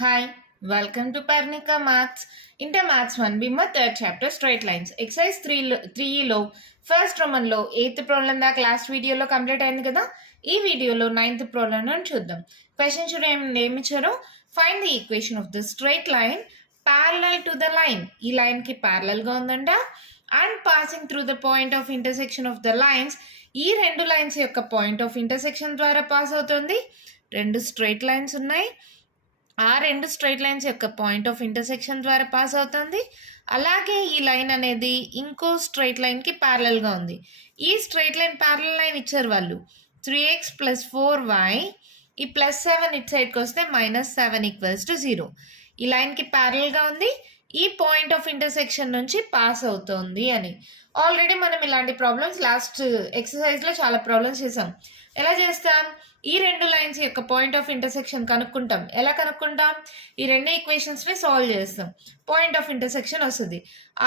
Hi, welcome to Parnika Maths. Inter Maths 1 Bimma third chapter straight lines. Exercise 3లో first రోమన్లో 8th problem దాకా last వీడియోలో complete అయింది కదా. ఈ వీడియోలో 9th ప్రాబ్లం చూద్దాం. క్వశ్చన్ చూడండి ఏమి ఇచ్చారు. Find the equation of the straight line parallel to the line. ఈ లైన్ కి ప్యారలల్ గా ఉందంట. And passing through the point of intersection of the lines. ఈ రెండు లైన్స్ యొక్క పాయింట్ ఆఫ్ ఇంటర్సెక్షన్ ద్వారా పాస్ అవుతుంది. రెండు స్ట్రైట్ లైన్స్ ఉన్నాయి. ఆ రెండు స్ట్రైట్ లైన్స్ యొక్క పాయింట్ ఆఫ్ ఇంటర్సెక్షన్ ద్వారా పాస్ అవుతుంది. అలాగే ఈ లైన్ అనేది ఇంకో స్ట్రైట్ లైన్కి ప్యారలల్గా ఉంది. ఈ స్ట్రైట్ లైన్ ప్యారలల్ లైన్ ఇచ్చారు వాళ్ళు 3x + 4y. ఈ +7 ఇట్ సైడ్కి వస్తే -7 = 0. ఈ లైన్కి ప్యారలల్గా ఉంది. ఈ పాయింట్ ఆఫ్ ఇంటర్సెక్షన్ నుంచి పాస్ అవుతుంది అని. ఆల్రెడీ మనం ఇలాంటి ప్రాబ్లమ్స్ లాస్ట్ ఎక్సర్సైజ్లో చాలా ప్రాబ్లమ్స్ చేసాం. ఎలా చేస్తాం? ఈ రెండు లైన్స్ యొక్క పాయింట్ ఆఫ్ ఇంటర్సెక్షన్ కనుక్కుంటాం. ఎలా కనుక్కుంటాం? ఈ రెండు ఈక్వేషన్స్ని సాల్వ్ చేస్తాం. పాయింట్ ఆఫ్ ఇంటర్సెక్షన్ వస్తుంది.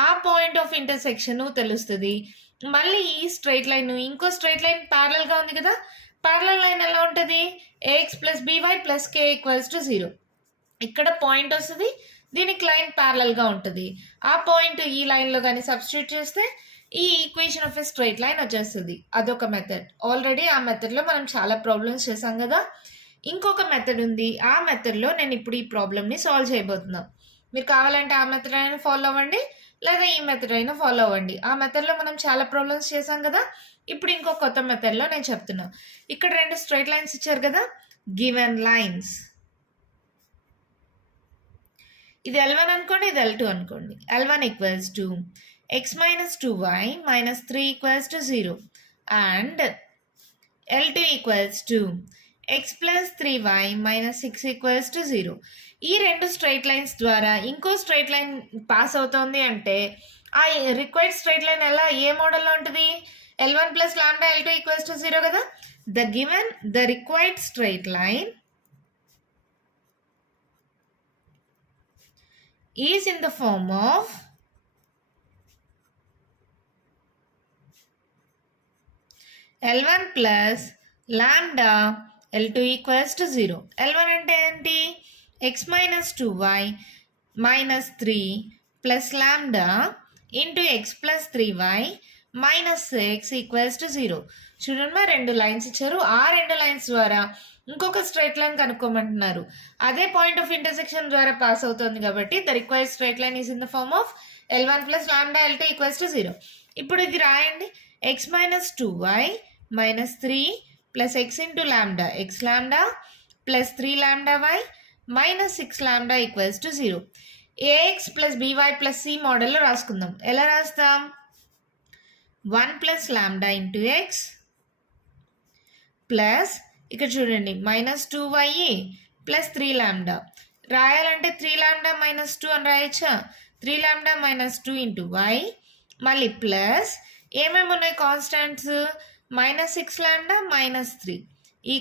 ఆ పాయింట్ ఆఫ్ ఇంటర్సెక్షన్ తెలుస్తుంది. మళ్ళీ ఈ స్ట్రైట్ లైన్ ఇంకో స్ట్రైట్ లైన్ ప్యారలల్గా ఉంది కదా. ప్యారలల్ లైన్ ఎలా ఉంటుంది? ax + by + k = 0. ఇక్కడ పాయింట్ వస్తుంది. దీనికి లైన్ ప్యారలల్గా ఉంటుంది. ఆ పాయింట్ ఈ లైన్లో కానీ సబ్స్టిట్యూట్ చేస్తే ఈ equation of a straight line వచ్చేస్తుంది. అదొక మెథడ్. ఆల్రెడీ ఆ మెథడ్లో మనం చాలా ప్రాబ్లమ్స్ చేసాం కదా. ఇంకొక మెథడ్ ఉంది. ఆ మెథడ్లో నేను ఇప్పుడు ఈ ప్రాబ్లమ్ని సాల్వ్ చేయబోతున్నాను. మీరు కావాలంటే ఆ మెథడ్ అయినా ఫాలో అవ్వండి, లేదా ఈ మెథడ్ అయినా ఫాలో అవ్వండి. ఆ మెథడ్లో మనం చాలా ప్రాబ్లమ్స్ చేసాం కదా. ఇప్పుడు ఇంకో కొత్త మెథడ్లో నేను చెప్తున్నాను. ఇక్కడ రెండు స్ట్రైట్ లైన్స్ ఇచ్చారు కదా. గివెన్ లైన్స్, ఇది L1 అనుకోండి, ఇది L2 అనుకోండి. L1 = x - 2y - 3 = 0 and L2 = x + 3y - 6 = 0. ఈ రెండు స్ట్రైట్ లైన్స్ ద్వారా ఇంకో స్ట్రైట్ లైన్ పాస్ అవుతుంది అంటే ఆ రిక్వైర్డ్ స్ట్రైట్ లైన్ ఏ మోడల్లో ఉంటుంది? L1 + λ L2 = 0 కదా. The required straight line is in the form of L1 + λ L2 = 0. L1 అంటే ఏంటి? x - 2y - 3 + λ x + 3y - 6 = 0. చూడండి, రెండు లైన్స్ ఇచ్చారు. ఆ రెండు లైన్స్ ద్వారా ఇంకొక స్ట్రైట్ లైన్ కనుక్కోమంటున్నారు. అదే పాయింట్ ఆఫ్ ఇంటర్సెక్షన్ ద్వారా పాస్ అవుతుంది కాబట్టి the required straight line is in the form of L1 + λ L2 = 0. ఇప్పుడు ఇది రాయండి. x - 2y - 3 + x × λ x λ + 3 λy - 6 λ = 0. ax + by + c మోడల్లో రాసుకుందాం. ఎలా రాస్తాం? 1 + λ × x ప్లస్ ఇక్కడ చూడండి -2y + 3 λ. రాయాలంటే 3 λ - 2 అని రాయొచ్చా? 3 λ - 2 × y మళ్ళీ ప్లస్ ఏమేమి ఉన్నాయి constants? -6 λ - 3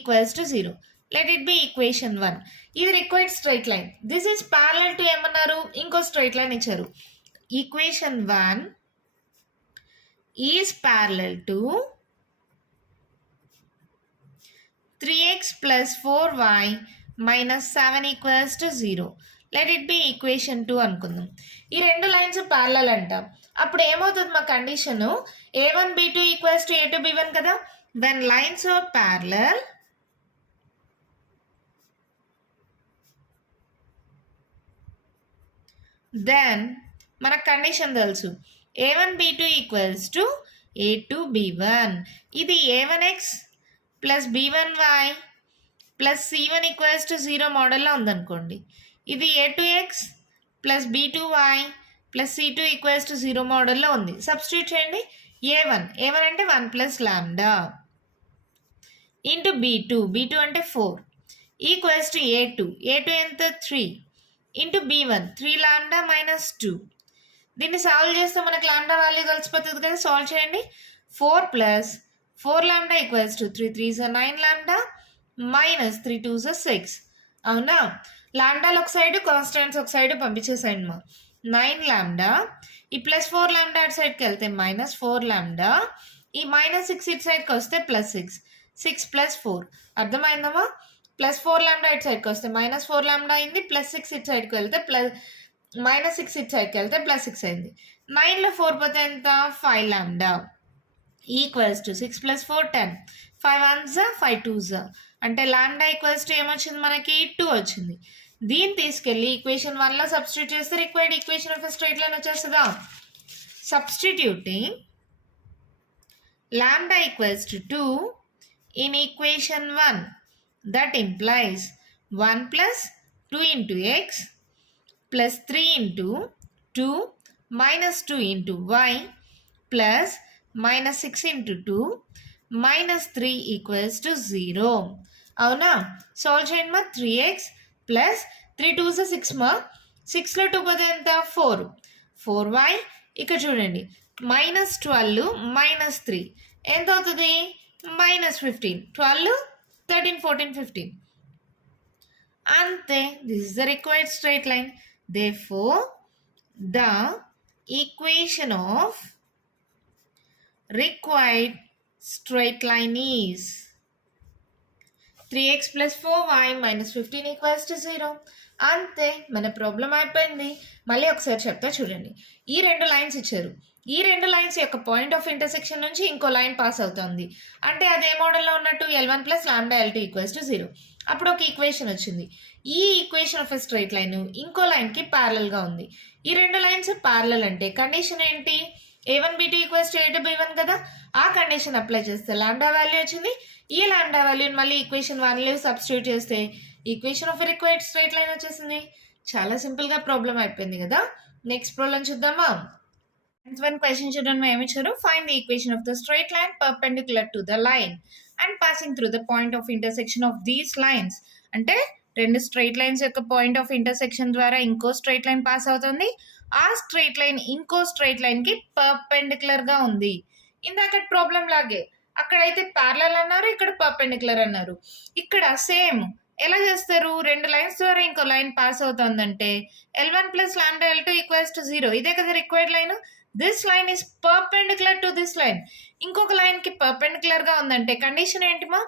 = 0. Let it be equation 1. ఇది required straight line. This is parallel to ఏమన్నారు? ఇంకో స్ట్రైట్ లైన్ ఇచ్చారు. Equation 1 is parallel to 3x + 4y - 7 = 0. Let it be equation 2 అనుకుందాం. ఈ రెండు లైన్స్ ప్యారలల్ అంట. అప్పుడు ఏమవుతుంది? మా condition a1 b2 = a2 b1 కదా. When lines are parallel then మన కండిషన్ తెలుసు. a1 b2 = a2 b1. ఇది a1x + b1y + c1 = 0 మోడల్లో ఉందనుకోండి. ఇది a2x + b2y + c2 = 0 మోడల్లో ఉంది. సబ్స్టిట్యూట్ చేయండి. a1 అంటే 1 + λ ఇంటూ b2 అంటే 4 a2 ఎంత? 3 ఇంటూ b1 3 λ - 2. దీన్ని సాల్వ్ చేస్తే మనకు λ వాల్యూ తెలిసిపోతుంది కదా. సాల్వ్ చేయండి. 4 + 4 λ = 3 3 = 9 λ - 3 2 = 6. అవునా? లాండాలు ఒక సైడ్, కాన్స్టాంట్స్ ఒక సైడ్ పంపించేసాయండి. మా 9 λ ఈ +4 λ అటు సైడ్కి వెళ్తే -4 λ, ఈ -6 ఇటు సైడ్కి వస్తే +6 6 + 4. అర్థమైందమ్మా? ప్లస్ 4 లాంబ్డా ఇటు సైడ్కి వస్తే మైనస్ 4 లాంబ్డా అయింది, ప్లస్ 6 ఇటు సైడ్కి వెళ్తే ప్లస్ మైనస్ 6 ఇటు సైడ్కి వెళ్తే ప్లస్ 6 అయింది. 9లో 4 పోతే ఎంత 5 lambda equals to 6 + 4 10. 5 1s 5 2s అంటే లాంబ్డా ఈక్వల్స్ టు ఏమొచ్చింది మనకి 2 వచ్చింది. దీన్ని తీసుకెళ్ళి ఈక్వేషన్ 1లో సబ్స్టిట్యూట్ చేస్తే required equation of straight line వచ్చేస్తుందా. Substituting lambda equals to 2 in equation 1, that implies 1 plus 2 into x plus 3 into 2 minus 2 into y plus minus 6 into 2 minus 3 equals to 0. అవునా, solve చేయండి మా. 3x plus 3 2s 6 మా. 6లో 2 పోతే ఎంత 4. 4y ఇక్కడ చూడండి minus 12 minus 3 ఎంత అవుతుంది మైనస్ 15. 12 13 14 15 అంతే. This is the required straight line. Therefore the equation of required straight line is 3x plus 4y minus 15 equals to 0. అంతే, మన ప్రాబ్లం అయిపోయింది. మళ్ళీ ఒకసారి చెప్తా చూడండి. ఈ రెండు లైన్స్ ఇచ్చారు. ఈ రెండు లైన్స్ యొక్క పాయింట్ ఆఫ్ ఇంటర్సెక్షన్ నుంచి ఇంకో లైన్ పాస్ అవుతుంది. అంటే అదే మోడల్లో ఉన్నట్టు L1 + λ L2 = 0. అప్పుడు ఒక ఈక్వేషన్ వచ్చింది. ఈ equation of a straight line ఇంకో లైన్కి ప్యారలల్గా ఉంది. ఈ రెండు లైన్స్ ప్యారలల్ అంటే కండిషన్ ఏంటి, a1 b2 = a2 b1 కదా. ఆ కండిషన్ అప్లై చేస్తే లాంబ్డా వాల్యూ వచ్చింది. ఈ లాంబ్డా వాల్యూని మళ్ళీ ఈక్వేషన్ 1లో సబ్స్టిట్యూట్ చేస్తే equation of required straight line వచ్చేసింది. చాలా సింపుల్గా ప్రాబ్లం అయిపోయింది కదా. నెక్స్ట్ ప్రాబ్లం చూద్దామా. క్వశ్చన్ చూడండి, ఏమి ఇచ్చారు. Find the equation of the straight line perpendicular to the line and passing through the point of intersection of these lines. అంటే రెండు స్ట్రైట్ లైన్స్ యొక్క పాయింట్ ఆఫ్ ఇంటర్సెక్షన్ ద్వారా ఇంకో స్ట్రైట్ లైన్ పాస్ అవుతుంది. ఆ స్ట్రైట్ లైన్ ఇంకో straight లైన్కి పర్పెండిక్యులర్గా ఉంది. ఇందాక ప్రాబ్లం లాగే అక్కడైతే ప్యారలల్ అన్నారు, ఇక్కడ పర్పెండిక్యులర్ అన్నారు. ఇక్కడ సేమ్ ఎలా చేస్తారు, రెండు లైన్స్ ద్వారా ఇంకో లైన్ పాస్ అవుతుందంటే L1 + λ L2 = 0. ఇదే కదా required line. This line is perpendicular to this line. ఇంకొక లైన్కి పర్పెండిక్యులర్గా ఉందంటే condition ఏంటిమా,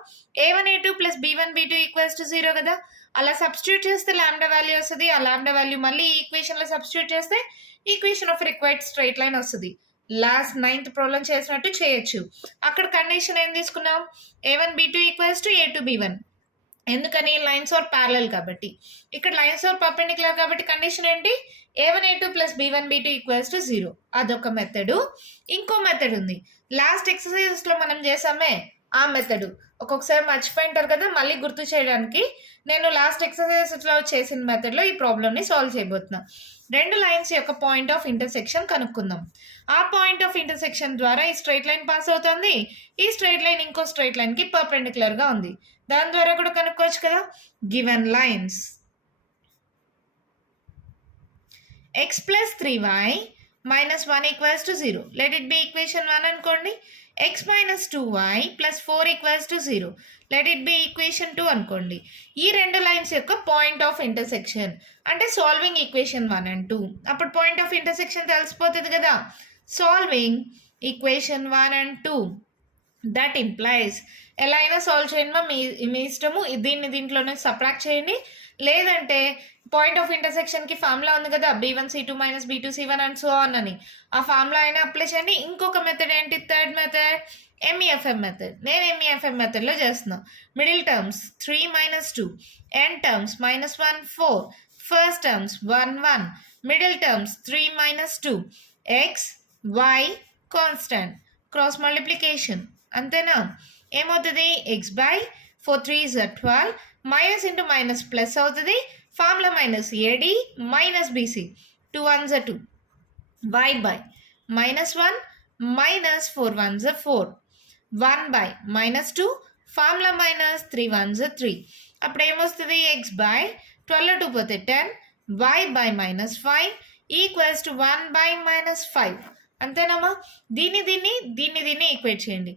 a1 a2 + b1 b2 = 0 కదా. అలా సబ్స్టిట్యూట్ చేస్తే లాంబ్డా వాల్యూ వస్తుంది. ఆ లాంబ్డా వాల్యూ మళ్ళీ ఈ ఈక్వేషన్లో సబ్స్టిట్యూట్ చేస్తే equation of required straight line వస్తుంది. లాస్ట్ 9th ప్రాబ్లం చేసినట్టు చేయొచ్చు. అక్కడ కండిషన్ ఏం తీసుకున్నాం, a1 b2 = a2 b1. ఎందుకని లైన్స్ ఆర్ ప్యారలల్ కాబట్టి. ఇక్కడ లైన్స్ ఆర్ పర్పెండిక్యులర్ కాబట్టి కండిషన్ ఏంటి, a1 a2 + b1 b2 = 0. అదొక మెథడ్. ఇంకో మెథడ్ ఉంది, లాస్ట్ ఎక్సర్సైజెస్లో మనం చేసామే ఆ మెథడ్. ఒక్కొక్కసారి మర్చిపోయింటారు కదా, మళ్ళీ గుర్తు చేయడానికి నేను లాస్ట్ ఎక్సర్సైజెస్లో చేసిన మెథడ్లో ఈ ప్రాబ్లమ్ని సాల్వ్ చేయబోతున్నా. రెండు లైన్స్ యొక్క పాయింట్ ఆఫ్ ఇంటర్సెక్షన్ కనుక్కుందాం. ఆ పాయింట్ ఆఫ్ ఇంటర్సెక్షన్ ద్వారా ఈ స్ట్రైట్ లైన్ పాస్ అవుతుంది. ఈ స్ట్రైట్ లైన్ ఇంకో స్ట్రైట్ లైన్కి పర్పెండిక్యులర్గా ఉంది. దాని ద్వారా కూడా కనుక్కోవచ్చు కదా. Given lines x + 3y - 1 = 0. Let it be equation 1 అనుకోండి. x - 2y + 4 = 0. Let it be equation 2 అనుకోండి. ఈ రెండు లైన్స్ యొక్క పాయింట్ ఆఫ్ ఇంటర్సెక్షన్ అంటే సాల్వింగ్ ఈక్వేషన్ 1 and 2. అప్పుడు పాయింట్ ఆఫ్ ఇంటర్సెక్షన్ తెలిసిపోతుంది కదా. Solving equation 1 and 2, that implies ఎలా అయినా సాల్వ్ చేయండి మా, మీ ఇష్టము. దీంట్లోనే సబ్ట్రాక్ట్ చేయండి. లేదంటే పాయింట్ ఆఫ్ ఇంటర్సెక్షన్కి ఫార్ములా ఉంది కదా, b1c2 - b2c1 and so on అని. ఆ ఫార్ములా అయినా అప్లై చేయండి. ఇంకొక మెథడ్ ఏంటి, థర్డ్ మెథడ్ MEFM మెథడ్. నేను MEFM మెథడ్లో చేస్తున్నా. Middle terms 3 - 2, end terms -1 4, first terms 1 1, middle terms 3 - 2, x y constant, cross multiplication. అంతేనా. ఏమవుతుంది, x/4 3s 12, minus into minus plus అవుతుంది. Formula -AD - BC, 2 1s 2, y/-1 -4 1s 4, 1/-2, formula -3 1s 3. అప్పుడు ఏమొస్తుంది, x/12 2 పోతే 10, y/-5 = 1/-5. అంతేనమ్మా. దీన్ని ఈక్వేట్ చేయండి.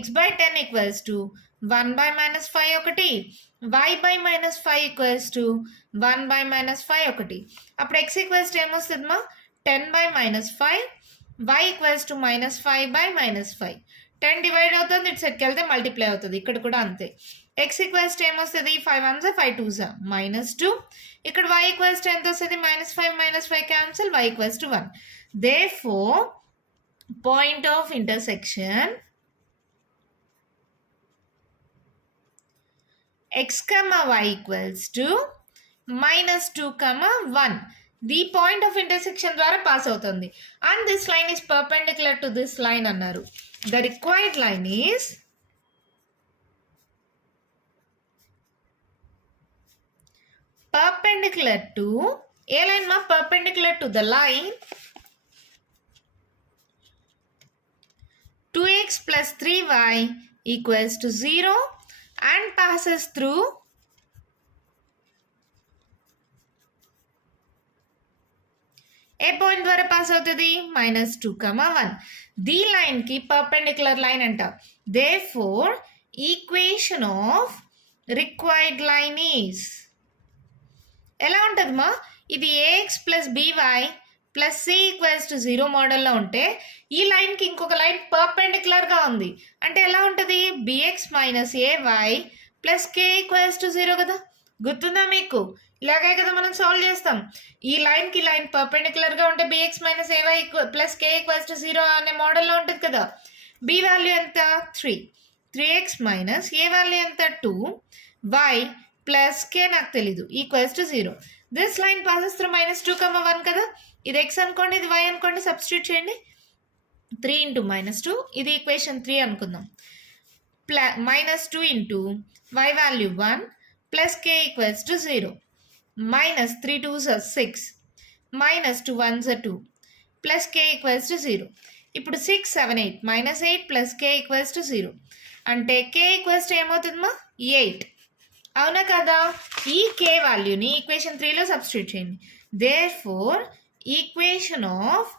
x/10 = 1/-5 ఒకటి, y/-5 = 1/-5 ఒకటి. అప్పుడు x ఏమొస్తుందమ్మా, 10/-5, y = -5/-5. 10 డివైడ్ అవుతుంది, ఇటు సెట్కి వెళ్తే మల్టిప్లై అవుతుంది. ఇక్కడ కూడా అంతే. ఎక్స్ ఈక్వల్స్ టు ఏమొస్తుంది 5 1 5 2 -2. ఇక్కడ y ఈక్వల్స్ టు ఎంత వస్తుంది -5 cancel, y equals to 1. Therefore point of intersection x, y equals to -2, 1. The point of intersection ద్వారా పాస్ అవుతుంది. And this line is perpendicular to this line అన్నారు. The required line is perpendicular to A line మా perpendicular to the line 2x plus 3y equals to 0 and passes through A point ద్వారా pass అవుతుంది -2, 1. The line కి perpendicular line అంట. Therefore equation of required line is ఎలా ఉంటుంది మా ఇది ax plus by plus c equals to 0 మోడల్లో ఉంటే ఈ లైన్కి ఇంకొక లైన్ పర్పెండిక్యులర్గా ఉంది అంటే ఎలా ఉంటుంది bx minus ay plus k equals to 0 కదా. గుర్తుందా మీకు? ఇలాగే కదా మనం సాల్వ్ చేస్తాం. ఈ లైన్కి లైన్ పర్పెండిక్యులర్గా ఉంటే bx minus ay plus k equals to 0 అనే మోడల్లో ఉంటుంది కదా. b వాల్యూ ఎంత 3x మైనస్ a వాల్యూ ఎంత 2 y ప్లస్ k నాకు తెలీదు equals to 0. This line passes through -2, 1 కదా. ఇది x అనుకోండి, ఇది y అనుకోండి, సబ్స్టిట్యూట్ చేయండి. 3 ఇంటూ -2 ఇది ఈక్వేషన్ 3 అనుకుందాం. -2 into y value 1 plus k equals to 0 -3 2s 6 -2 1s 2 plus k equals to 0. ఇప్పుడు 6 7 8 -8 ప్లస్ k ఈక్వల్స్ టు 0 అంటే k ఈక్వల్స్ టు ఏమవుతుందమ్మా 8. అవునా కదా? ఈ k వాల్యూని ఈక్వేషన్ 3లో సబ్స్టిట్యూట్ చేయండి. Therefore equation of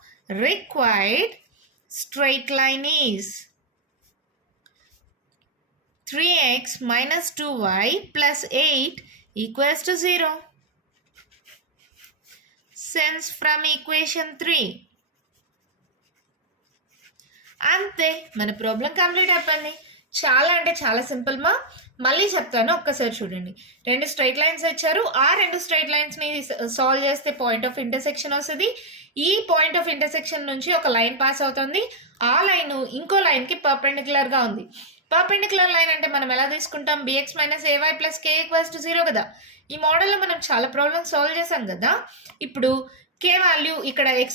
required straight line is 3x minus 2y plus 8 equals to 0. Since from equation 3. అంతే, మన problem complete అయిపోయింది. చాలా అంటే చాలా సింపుల్ మా. మళ్ళీ చెప్తాను, ఒక్కసారి చూడండి. 2 స్ట్రైట్ లైన్స్ ఇచ్చారు. ఆ 2 స్ట్రైట్ లైన్స్ని సాల్వ్ చేస్తే పాయింట్ ఆఫ్ ఇంటర్సెక్షన్ వస్తుంది. ఈ పాయింట్ ఆఫ్ ఇంటర్సెక్షన్ నుంచి ఒక లైన్ పాస్ అవుతుంది. ఆ లైన్ ఇంకో లైన్కి పర్పెండిక్యులర్గా ఉంది. పర్పెండిక్యులర్ లైన్ అంటే మనం ఎలా తీసుకుంటాం bx minus ay plus k equals to 0 కదా. ఈ మోడల్లో మనం చాలా ప్రాబ్లమ్స్ సాల్వ్ చేసాం కదా. ఇప్పుడు k వాల్యూ ఇక్కడ x,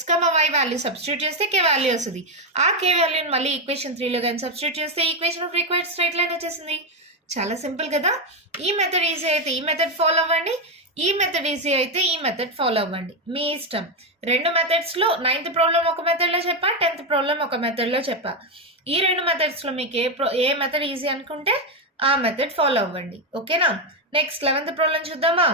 y వాల్యూ సబ్స్టిట్యూట్ చేస్తే k వాల్యూ వస్తుంది. ఆ k వాల్యూని మళ్ళీ ఈక్వేషన్ 3లో కానీ సబ్స్టిట్యూట్ చేస్తే equation of required straight line వచ్చేసింది. చాలా సింపుల్ కదా. ఈ మెథడ్ ఈజీ అయితే ఈ మెథడ్ ఫాలో అవ్వండి, ఈ మెథడ్ ఈజీ అయితే ఈ మెథడ్ ఫాలో అవ్వండి, మీ ఇష్టం. 2 మెథడ్స్లో 9th ప్రాబ్లం ఒక మెథడ్లో చెప్పా, 10th ప్రాబ్లం ఒక మెథడ్లో చెప్పా. ఈ 2 మెథడ్స్లో మీకు ఏ మెథడ్ ఈజీ అనుకుంటే ఆ మెథడ్ ఫాలో అవ్వండి. ఓకేనా? నెక్స్ట్ 11th ప్రాబ్లం చూద్దామా.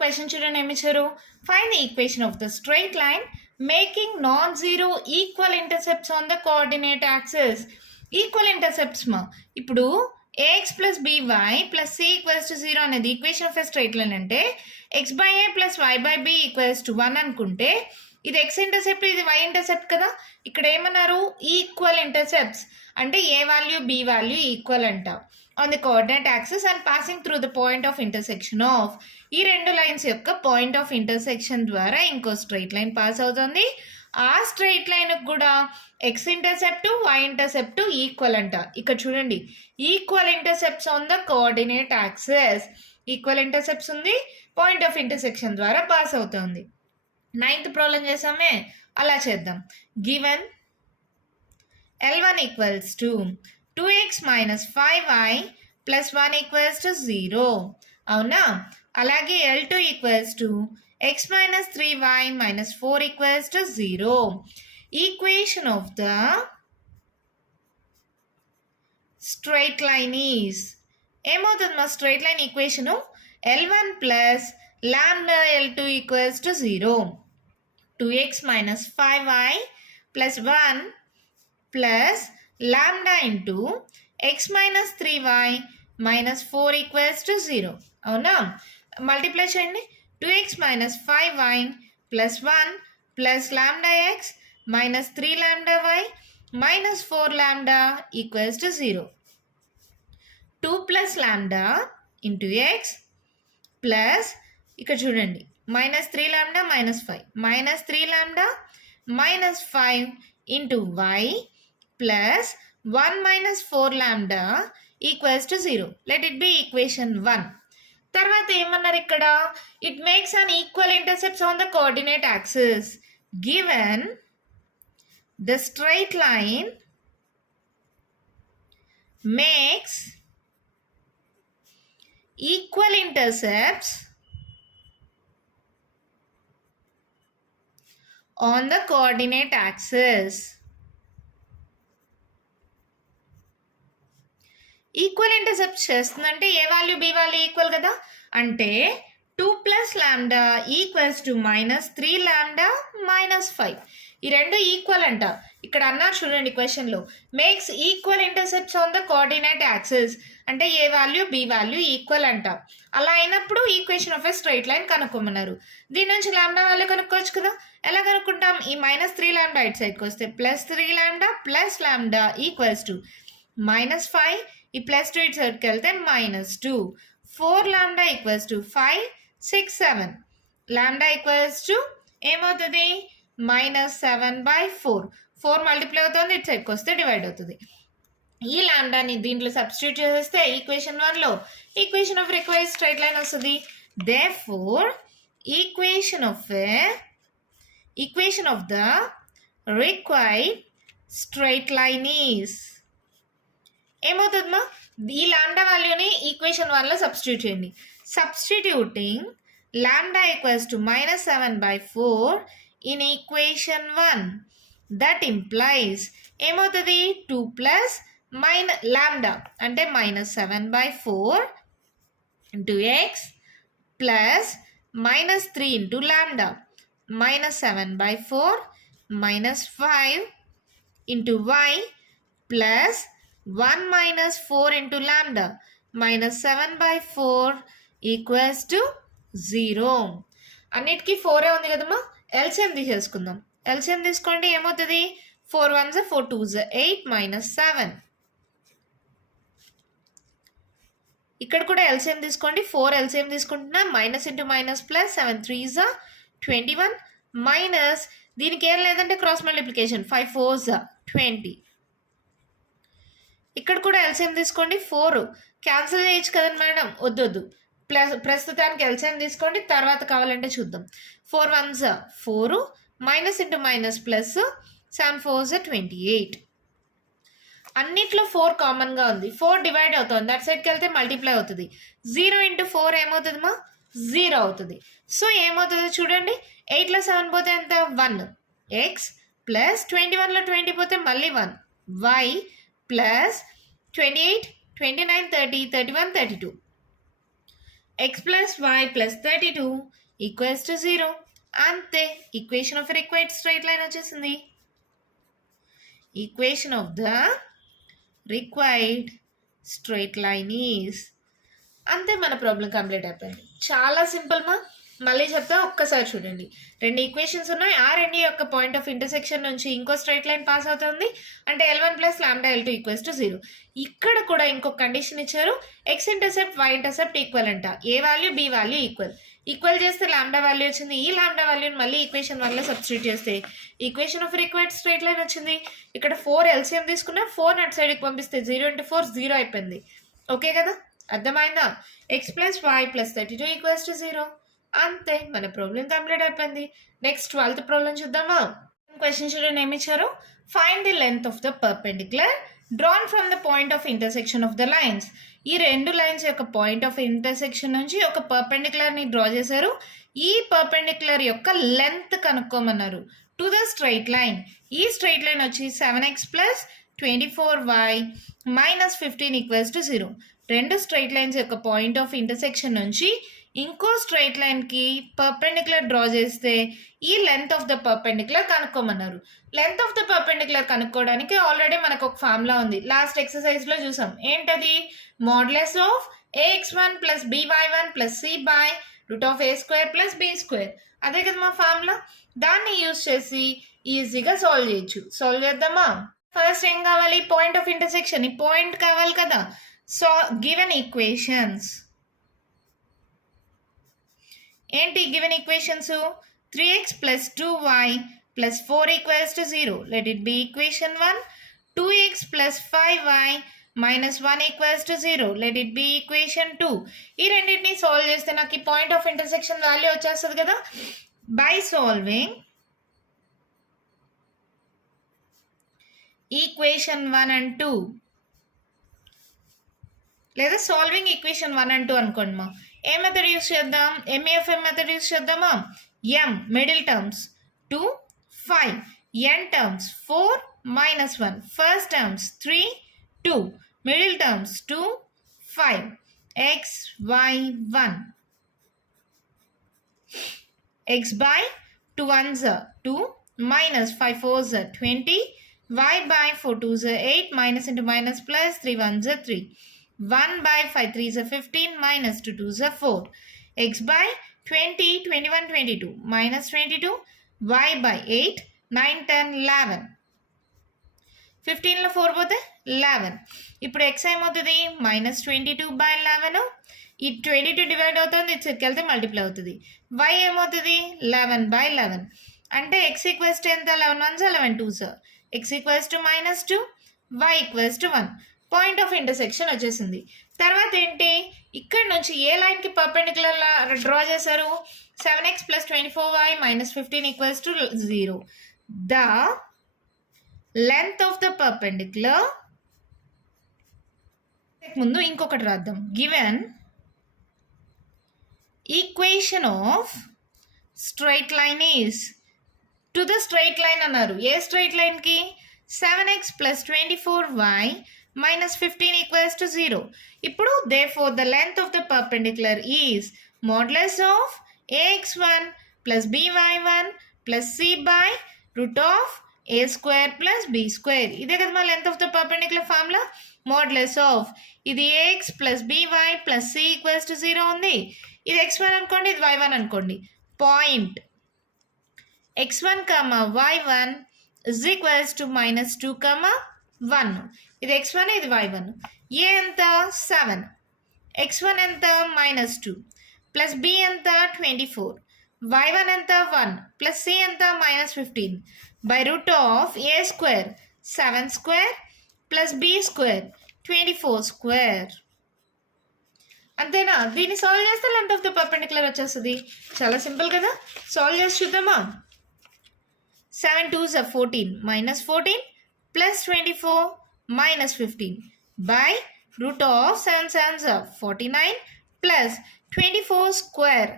క్వశ్చన్ చూడండి, ఏమి ఇచ్చారు. Find the equation of the straight line making non zero equal intercepts on the coordinate axis. Equal intercepts మా ఇప్పుడు ax plus by plus c equals to 0 అనేది equation of a straight line అంటే x by a plus y by b equals to 1 అనుకుంటే ఇది x intercept, ఇది y intercept కదా. ఇక్కడ ఏమన్నారు ఈక్వల్ ఇంటర్సెప్ట్స్ అంటే a value b value equal అంట on the coordinate axis and passing through the point of intersection of. ఈ 2 lines యొక్క పాయింట్ ఆఫ్ ఇంటర్సెక్షన్ ద్వారా ఇంకో స్ట్రైట్ లైన్ పాస్ అవుతుంది. ఆ స్ట్రైట్ లైన్ కూడా X intercept y intercept equal అంట. ఇక్కడ చూడండి, equal intercepts on the coordinate axis. Equal intercepts ఉంది, పాయింట్ ఆఫ్ ఇంటర్సెక్షన్ ద్వారా పాస్ అవుతుంది. 9th ప్రాబ్లం చేసామే, అలా చేద్దాం. Given L1 equals to 2x minus 5y plus 1 equals to 0. అవునా? అలాగే L2 equals to x minus 3y minus 4 equals to 0. Equation of the straight line is ఏమవుతుంది మా straight line equation L1 plus lambda L2 equals to 0. 2x minus 5y plus 1 plus lambda into x minus 3y minus 4 equals to 0. అవునా? Multiply చేయండి. 2x minus 5y plus 1 plus lambda x minus 3 lambda y minus 4 lambda equals to 0. 2 plus lambda into x plus ఇక్కడ చూడండి -3 lambda -5 -3 lambda -5 into y plus 1 - 4 lambda equals to 0. Let it be equation 1. తర్వాత ఏమన్నారు ఇక్కడ, it makes an equal intercepts on the coordinate axis given the straight line makes equal intercepts on the coordinate axis. Equal intercept చేస్తుందంటే a value b value equal కదా, అంటే 2 plus lambda equals to -3 lambda -5. ఈ రెండు equal అంట. ఇక్కడ అన్నారు చూడండి క్వశ్చన్లో, makes equal intercepts on the coordinate axis అంటే a value b value equal అంట. అలా అయినప్పుడు equation of a straight line కనుక్కోమన్నారు. దీని నుంచి లాంబ్డా వాల్యూ కనుక్కోవచ్చు కదా. ఎలా కనుక్కుంటాం, ఈ -3 లాంబ్డా ఇటు సైడ్కి వస్తే +3 lambda plus lambda equals to -5, ఈ +2 ఇటు సైడ్కి వెళ్తే -2, 4 lambda equals to 5, 6, 7 lambda equals to ఏమవుతుంది -7/4. 4 మల్టిప్లై అవుతుంది, ఇటు సైడ్కి వస్తే డివైడ్ అవుతుంది. ఈ లాంబ్డాని దీంట్లో సబ్స్టిట్యూట్ చేస్తే ఈక్వేషన్ 1లో equation of required straight line వస్తుంది. Therefore equation of the required straight line is ఏమవుతుందమ్మా, ఈ లాంబ్డా వాల్యూని ఈక్వేషన్ 1లో సబ్స్టిట్యూట్ చేయండి. Substituting lambda equals to -7/4 in equation 1, that implies ఏమవుతుంది 2 ప్లస్ లాంబ్డా అంటే -7/4 into x plus -3 into lambda -7/4 -5 into y plus 1 - 4 into lambda -7/4 equals to 0. అన్నిటికీ 4 ఉంది కదమ్మా, ఎల్సిఎం తీసేసుకుందాం. ఎల్సిఎం తీసుకోండి, ఏమవుతుంది 4 1s 4 2s 8 -7. ఇక్కడ కూడా ఎల్సిఎం తీసుకోండి, 4 ఎల్సిఎం తీసుకుంటున్నా, minus into minus plus 7 3s 21 minus దీనికి ఏం లేదంటే క్రాస్ మల్టిప్లికేషన్ 5 4s 20. ఇక్కడ కూడా ఎల్సిఎం తీసుకోండి, 4 క్యాన్సిల్ చేయొచ్చు కదండి మేడం, వద్దు ప్రస్తుతానికి ఎల్సిఎం తీసుకోండి, తర్వాత కావాలంటే చూద్దాం. 4 1s 4 minus into minus plus 7 4s 28. అన్నిట్లో 4 కామన్గా ఉంది, 4 డివైడ్ అవుతుంది, దట్ సైడ్కి వెళ్తే మల్టిప్లై అవుతుంది. 0 ఇంటూ 4 ఏమవుతుందమ్మా 0 అవుతుంది. సో ఏమవుతుందో చూడండి, 8లో 7 పోతే ఎంత 1 ఎక్స్ ప్లస్ 21లో 20 పోతే మళ్ళీ 1 y plus 28 29 30 31 32 x plus y plus 32 equals to 0. అంతే, equation of required straight line వచ్చేసింది. Equation of the required straight line is అంతే, మన ప్రాబ్లం కంప్లీట్ అయిపోయింది. చాలా సింపుల్ మా, మళ్ళీ చెప్తా ఒక్కసారి చూడండి. 2 ఈక్వేషన్స్ ఉన్నాయి, ఆ 2 యొక్క పాయింట్ ఆఫ్ ఇంటర్సెక్షన్ నుంచి ఇంకో స్ట్రైట్ లైన్ పాస్ అవుతుంది, అంటే L1 plus lambda L2 equals to 0. ఇక్కడ కూడా ఇంకొక కండిషన్ ఇచ్చారు, x intercept y intercept equal అంట, a value b value equal చేస్తే లాంబ్డా వాల్యూ వచ్చింది. ఈ లాంబ్డా వాల్యూని మళ్ళీ ఈక్వేషన్ 1లో సబ్స్టిట్యూట్ చేస్తే equation of required straight line వచ్చింది. ఇక్కడ 4 ఎల్సిఎం తీసుకున్నా, 4 అటు సైడ్కి పంపిస్తే 0 ఇంటూ 4 0 అయిపోయింది. ఓకే కదా, అర్థమైందా? X plus y plus 32 equals to 0. అంతే, మన ప్రాబ్లం కంప్లీట్ అయిపోయింది. నెక్స్ట్ 12th ప్రాబ్లం చూద్దామా. క్వశ్చన్ చూడండి, ఏమి ఇచ్చారు, find the length of the perpendicular drawn from the point of intersection of the lines. ఈ 2 లైన్స్ యొక్క పాయింట్ ఆఫ్ ఇంటర్సెక్షన్ నుంచి ఒక పర్పెండిక్యులర్ని డ్రా చేశారు. ఈ పర్పెండిక్యులర్ యొక్క లెంత్ కనుక్కోమన్నారు టు ద స్ట్రైట్ లైన్. ఈ స్ట్రైట్ లైన్ వచ్చి 7x plus 24y minus 15 equals to 0. 2 straight lines యొక్క పాయింట్ ఆఫ్ ఇంటర్సెక్షన్ నుంచి ఇంకో స్ట్రైట్ లైన్కి పర్పెండిక్యులర్ డ్రా చేస్తే ఈ లెంత్ ఆఫ్ ద పర్పెండిక్యులర్ కనుక్కోమన్నారు. లెంత్ ఆఫ్ ద పర్పెండిక్యులర్ కనుక్కోవడానికి ఆల్రెడీ మనకు ఒక ఫార్ములా ఉంది, లాస్ట్ ఎక్సర్సైజ్లో చూసాం. ఏంటది, modulus of ax1 plus by1 plus c by root of a² plus b². అదే కదా మా ఫార్ములా, దాన్ని యూజ్ చేసి ఈజీగా సాల్వ్ చేయొచ్చు. సాల్వ్ చేద్దామా. ఫస్ట్ ఏం కావాలి, పాయింట్ ఆఫ్ ఇంటర్సెక్షన్, ఈ పాయింట్ కావాలి కదా. సో గివెన్ ఈక్వేషన్స్ ఏంటి given equations 3x plus 2y plus 4 equals to 0. Let it be equation 1. 2x plus 5y minus 1 equals to 0. Let it be equation 2. ఈ రెండింటిని solve చేస్తే నాకు ఈ పాయింట్ ఆఫ్ ఇంటర్సెక్షన్ వాల్యూ వచ్చేస్తుంది కదా. బై సాల్వింగ్ ఈక్వేషన్ 1 and 2 లేదా solving equation 1 and 2 అనుకోండి మా. ఏ మెథడ్ యూస్ చేద్దాం? ఎంఏఎఫ్ఎం మెథడ్ యూస్ చేద్దామా? m middle terms 2 5 n terms 4 minus 1 first terms 3 2 middle terms 2 5 x y 1 x by 2 1s are 2 minus 5 4s are 20 y by 4 2s are 8 minus into minus plus 3 1s are 3 1 by 5 3s are 15 minus 2 2s are 4 x by 20 21 22 minus 22 y by 8 9 10 11 15లో 4 పోతే 11. ఇప్పుడు x ఏమవుతుంది? Minus 22 by 11. ఈ 22 divide అవుతుంది, ఇక్కడికి వెళ్తే multiply అవుతుంది. y ఏమవుతుంది? 11 by 11. అంటే x ఈక్వల్స్ టు ఎంత? 11 1s 11 2s. x equals to minus 2, y equals to 1. Point of intersection వచ్చేసింది. తర్వాత ఏంటి? ఇక్కడ నుంచి ఏ లైన్కి పర్పెండిక్యులర్ డ్రా చేశారు? 7x plus 24y minus 15 equals to 0. The length of the perpendicular ముందు ఇంకొకటి రాద్దాం. Given equation of straight line is to the straight line అన్నారు. ఏ స్ట్రైట్ లైన్కి? 7x plus 24y minus 15 equals to 0. ఇప్పుడు therefore the length of the perpendicular is modulus of ax1 plus by1 plus c by root of a square plus b square. ఇదే కదా మా length of the perpendicular formula. modulus of ఇది ax plus by plus c equals to 0 ఉంది. ఇది x1 అనుకోండి, ఇది y1 అనుకోండి. Point x1 y1 is equals to minus 2 1. ఇది x1 ఇది y1. a ఎంత? 7. x1 ఎంత? minus 2 ప్లస్ b ఎంత? 24. y1 ఎంత? 1 ప్లస్ c ఎంత? minus 15 by root of a square 7 square plus b square 24 square. అంతేనా? దీన్ని సాల్వ్ చేస్తే లెంత్ ఆఫ్ ద పర్పెండిక్యులర్ వచ్చేస్తుంది. చాలా సింపుల్ కదా. సాల్వ్ చేసి చూద్దామా? 7 2s are 14 minus 14 plus 24 minus 15 by root of 7 7s are 49 plus 24 square.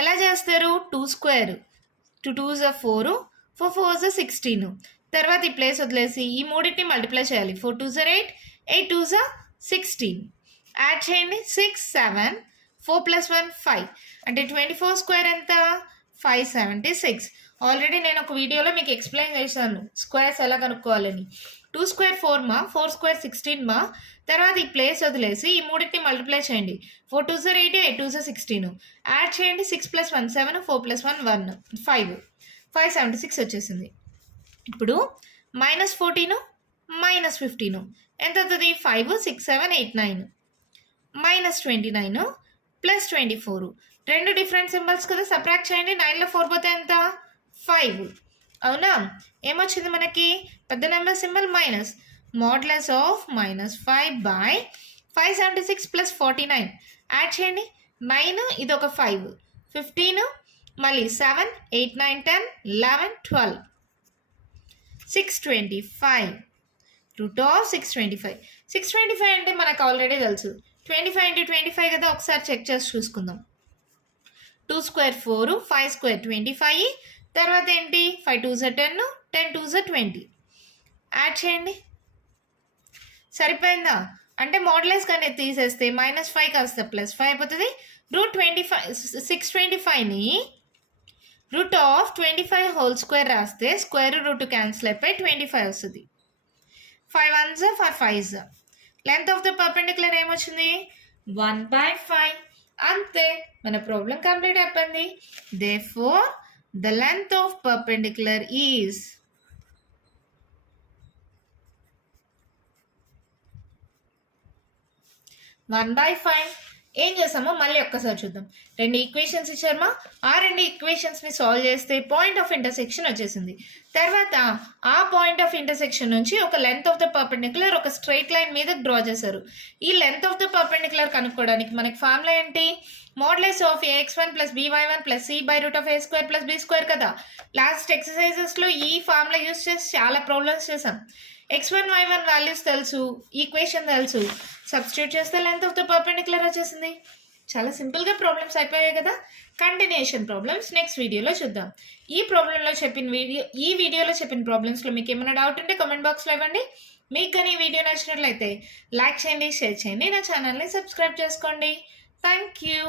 ఎలా చేస్తారు? 2 square 2 2s are 4 4 4s are 16. తర్వాత ఈ ప్లేస్ వదిలేసి ఈ మూడింటిని మల్టిప్లై చేయాలి. 4 2s are 8 8 2s are 16. Add చేయండి. 6 7 4 plus 1 5 అంటే 24 స్క్వేర్ ఎంత? 576. ఆల్రెడీ నేను ఒక వీడియోలో మీకు ఎక్స్ప్లెయిన్ చేశాను స్క్వేర్స్ ఎలా కనుక్కోవాలని. 2 స్క్వేర్ 4 మా, 4 స్క్వేర్ 16 మా. తర్వాత ఈ ప్లేస్ వదిలేసి ఈ మూడింటిని మల్టిప్లై చేయండి. 4 2s are 8 8 2s are 16. Add చేయండి. 6 plus 1 7 4 plus 1 1 5 576 వచ్చేసింది. ఇప్పుడు మైనస్ 14 మైనస్ 15 ఎంత అవుతుంది? 5 6 7 8 9 మైనస్ 29 ప్లస్ 24. రెండు డిఫరెంట్ సింబల్స్ కదా, సబ్ట్రాక్ట్ చేయండి. 9లో 4 పోతే ఎంత? 5. అవునా? ఏమొచ్చింది మనకి? పెద్ద number symbol minus. Modulus of minus 5 by 576 plus 49. Add చేయండి. 9 ఇది ఒక 5 15 మళ్ళీ 7 8 9 10 11 12 625 రూట్ ఆఫ్ 625. 625 అంటే మనకు ఆల్రెడీ తెలుసు. 25 into 25 కదా. ఒకసారి చెక్ చేసి చూసుకుందాం. 2 స్క్వేర్ 4 5 స్క్వేర్ 25. తర్వాత ఏంటి? 5 2s are 10 10 2s are 20. Add చేయండి. సరిపోయిందా? అంటే మోడ్లెస్ కానీ తీసేస్తే మైనస్ 5 కాస్త ప్లస్ 5 అయిపోతుంది. రూట్ 25 625ని రూట్ ఆఫ్ 25 హోల్ స్క్వేర్ రాస్తే స్క్వేర్ రూట్ క్యాన్సిల్ అయిపోయి 25 వస్తుంది. 5 1s 5 5s. Length of the perpendicular ఏమొచ్చింది? 1/5. అంతే, మన ప్రాబ్లం కంప్లీట్ అయిపోయింది. Therefore the length of perpendicular is 1/5. ఏం చేసామో మళ్ళీ ఒక్కసారి చూద్దాం. 2 ఈక్వేషన్స్ ఇచ్చారమ్మా. ఆ 2 ఈక్వేషన్స్ని సాల్వ్ చేస్తే పాయింట్ ఆఫ్ ఇంటర్సెక్షన్ వచ్చేసింది. తర్వాత ఆ పాయింట్ ఆఫ్ ఇంటర్సెక్షన్ నుంచి ఒక లెంత్ ఆఫ్ ద పర్పెండిక్యులర్ ఒక స్ట్రైట్ లైన్ మీద డ్రా చేశారు. ఈ లెంత్ ఆఫ్ ద పర్పెండిక్యులర్ కనుక్కోవడానికి మనకి ఫార్ములా ఏంటి? Modulus of ax1 plus by1 plus c/√a² plus b² కదా. లాస్ట్ ఎక్సర్సైజెస్లో ఈ ఫార్ములా యూస్ చేసి చాలా ప్రాబ్లమ్స్ చేసాం. x1 y1 వాల్యూస్ తెలుసు, ఈక్వేషన్ తెలుసు, సబ్స్టిట్యూట్ చేస్తే లెంత్ ఆఫ్ ద పర్పెండిక్యులర్ వచ్చేసింది. చాలా సింపుల్గా ప్రాబ్లమ్స్ అయిపోయాయి కదా. కంటిన్యూషన్ ప్రాబ్లమ్స్ నెక్స్ట్ వీడియోలో చూద్దాం. ఈ వీడియోలో చెప్పిన ప్రాబ్లమ్స్లో మీకు ఏమైనా డౌట్ ఉంటే కామెంట్ బాక్స్లో ఇవ్వండి. మీకు కానీ ఈ వీడియో నచ్చినట్లయితే లైక్ చేయండి, షేర్ చేయండి, నా ఛానల్ని సబ్స్క్రైబ్ చేసుకోండి. Thank you.